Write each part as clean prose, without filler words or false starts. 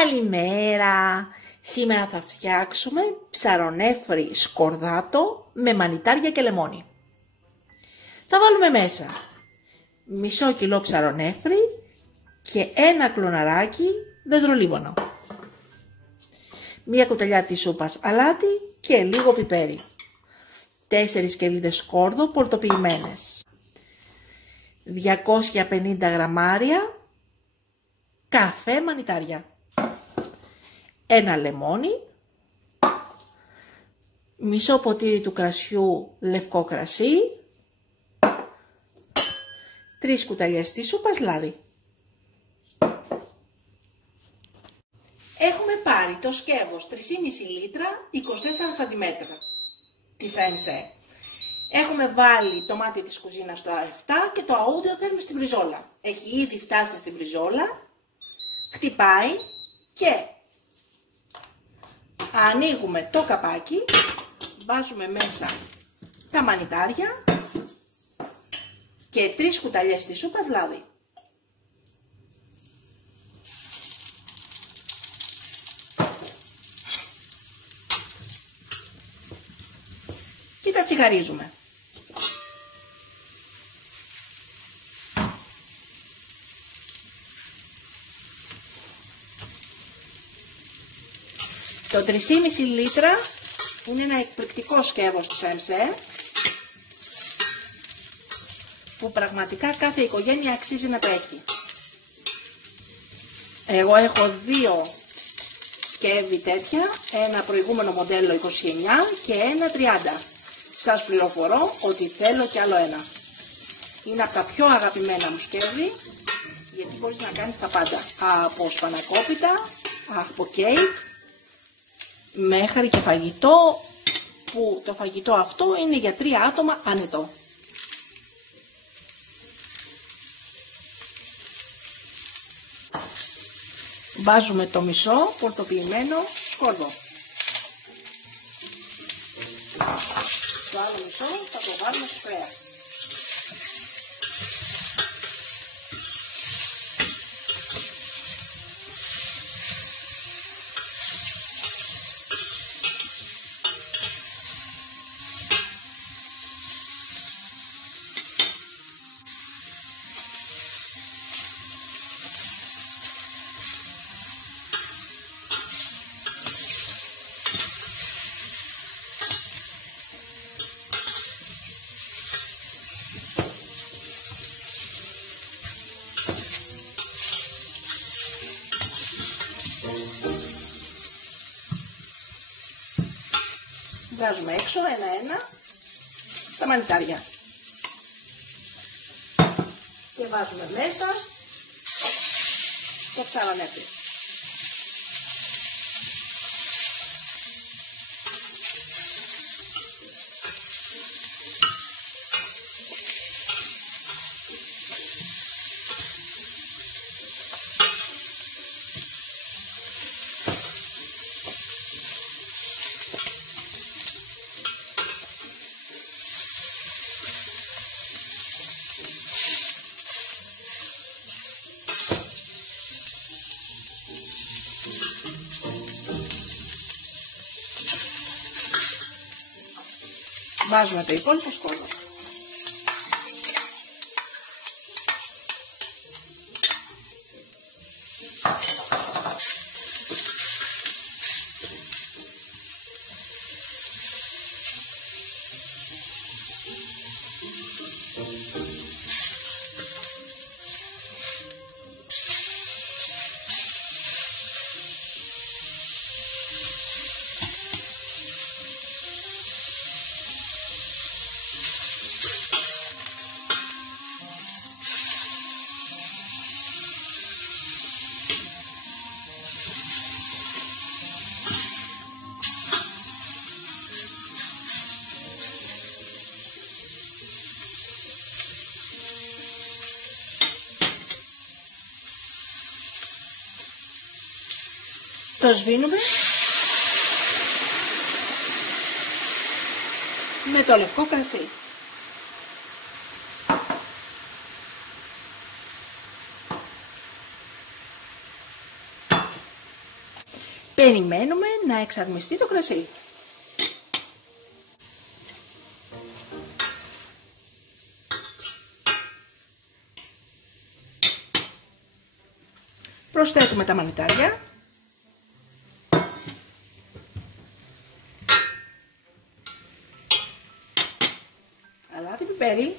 Καλημέρα! Σήμερα θα φτιάξουμε ψαρονέφρι σκορδάτο με μανιτάρια και λεμόνι. Θα βάλουμε μέσα μισό κιλό ψαρονέφρι και ένα κλωναράκι δεντρολίμωνο. Μία κουταλιά της σούπας αλάτι και λίγο πιπέρι. 4 σκελίδες σκόρδο πορτοποιημένες. 250 γραμμάρια καφέ μανιτάρια. Ένα λεμόνι. Μισό ποτήρι του κρασιού λευκό κρασί. 3 κουταλιές της σούπας λάδι. Έχουμε πάρει το σκεύος 3,5 λίτρα 24 σαντιμέτρα της ΑΕΜΣΕ. Έχουμε βάλει το μάτι της κουζίνας στο A7 και το αούδιο θέλουμε στην μπριζόλα. Έχει ήδη φτάσει στην μπριζόλα, χτυπάει και ανοίγουμε το καπάκι, βάζουμε μέσα τα μανιτάρια και 3 κουταλιές της σούπας λάδι. Και τα τσιγαρίζουμε. Το 3,5 λίτρα είναι ένα εκπληκτικό σκεύος της ΑΕΜΣΕ που πραγματικά κάθε οικογένεια αξίζει να το έχει. Εγώ έχω 2 σκεύη τέτοια, ένα προηγούμενο μοντέλο 29 και ένα 30. Σας πληροφορώ ότι θέλω κι άλλο ένα. Είναι από τα πιο αγαπημένα μου σκεύη, γιατί μπορείς να κάνεις τα πάντα. Από σπανακόπιτα, από κέικ, μέχρι και φαγητό, που το φαγητό αυτό είναι για 3 άτομα άνετο. Βάζουμε το μισό πορτοποιημένο σκόρδο. Το άλλο μισό θα το βάλουμε στο κρέα. Βγάζουμε έξω ένα-ένα τα μανιτάρια και βάζουμε μέσα το ψαρονέφρι. Βάζουμε το υπόλοιπο σκόρδο. Το σβήνουμε με το λευκό κρασί. Περιμένουμε να εξαρμιστεί το κρασί. Προσθέτουμε τα μανιτάρια. Αλάτι, πιπέρι.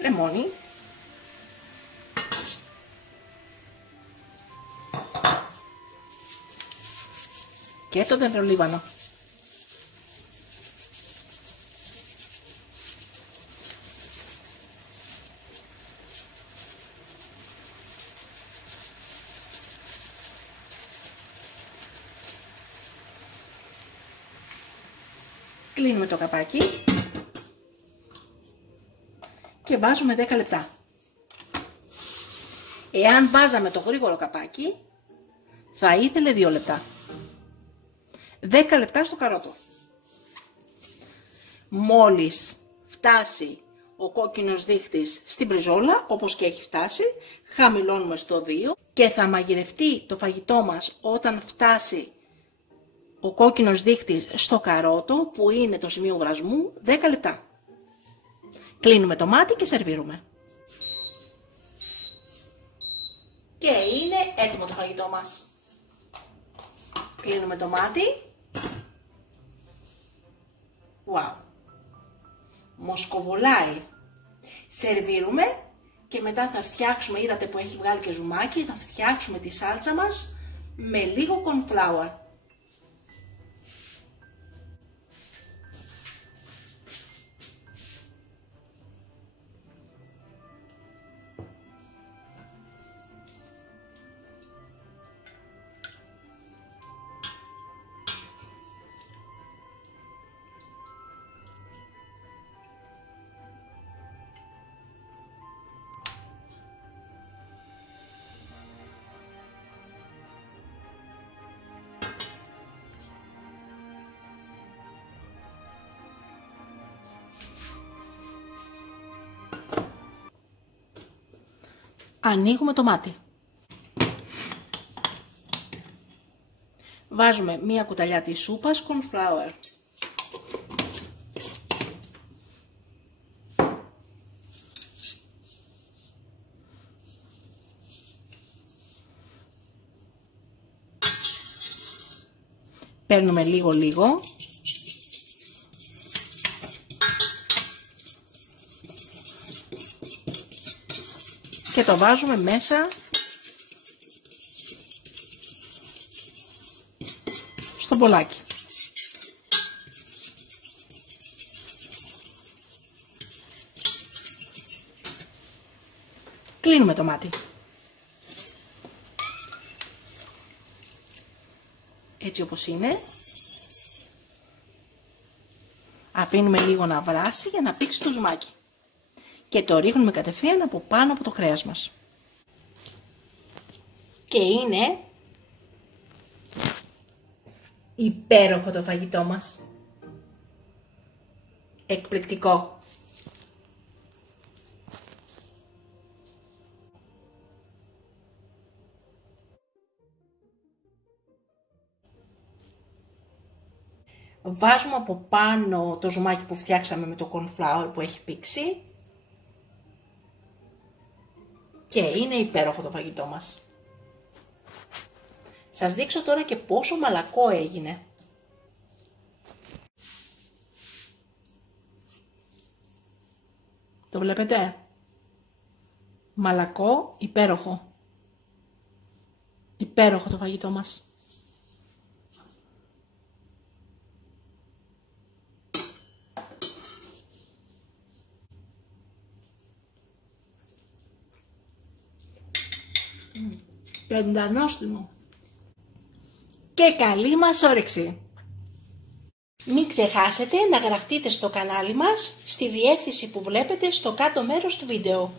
Λεμόνι. Και το δεντρολίβανο. Κλείνουμε το καπάκι και βάζουμε 10 λεπτά. Εάν βάζαμε το γρήγορο καπάκι, θα ήθελε 2 λεπτά. 10 λεπτά στο καρότο. Μόλις φτάσει ο κόκκινος δείχτης στην μπριζόλα, όπως και έχει φτάσει, χαμηλώνουμε στο 2 και θα μαγειρευτεί το φαγητό μας όταν φτάσει ο κόκκινος δείχτης στο καρότο, που είναι το σημείο βρασμού, 10 λεπτά. Κλείνουμε το μάτι και σερβίρουμε. Και είναι έτοιμο το φαγητό μας. Κλείνουμε το μάτι. Wow. Μοσκοβολάει. Σερβίρουμε και μετά θα φτιάξουμε, είδατε που έχει βγάλει και ζουμάκι, θα φτιάξουμε τη σάλτσα μας με λίγο cornflour. Ανοίγουμε το μάτι. Βάζουμε μία κουταλιά της σούπας cornflour. Παίρνουμε λίγο και το βάζουμε μέσα στο μπολάκι. Κλείνουμε το μάτι. Έτσι όπως είναι. Αφήνουμε λίγο να βράσει για να πήξει το ζουμάκι. Και το ρίχνουμε κατευθείαν από πάνω από το κρέας μας. Και είναι υπέροχο το φαγητό μας. Εκπληκτικό. Βάζουμε από πάνω το ζουμάκι που φτιάξαμε με το cornflour που έχει πήξει. Και είναι υπέροχο το φαγητό μας. Σας δείξω τώρα και πόσο μαλακό έγινε. Το βλέπετε? Μαλακό, υπέροχο. Υπέροχο το φαγητό μας. Πεντανόστιμο. Και καλή μας όρεξη! Μην ξεχάσετε να γραφτείτε στο κανάλι μας στη διεύθυνση που βλέπετε στο κάτω μέρος του βίντεο.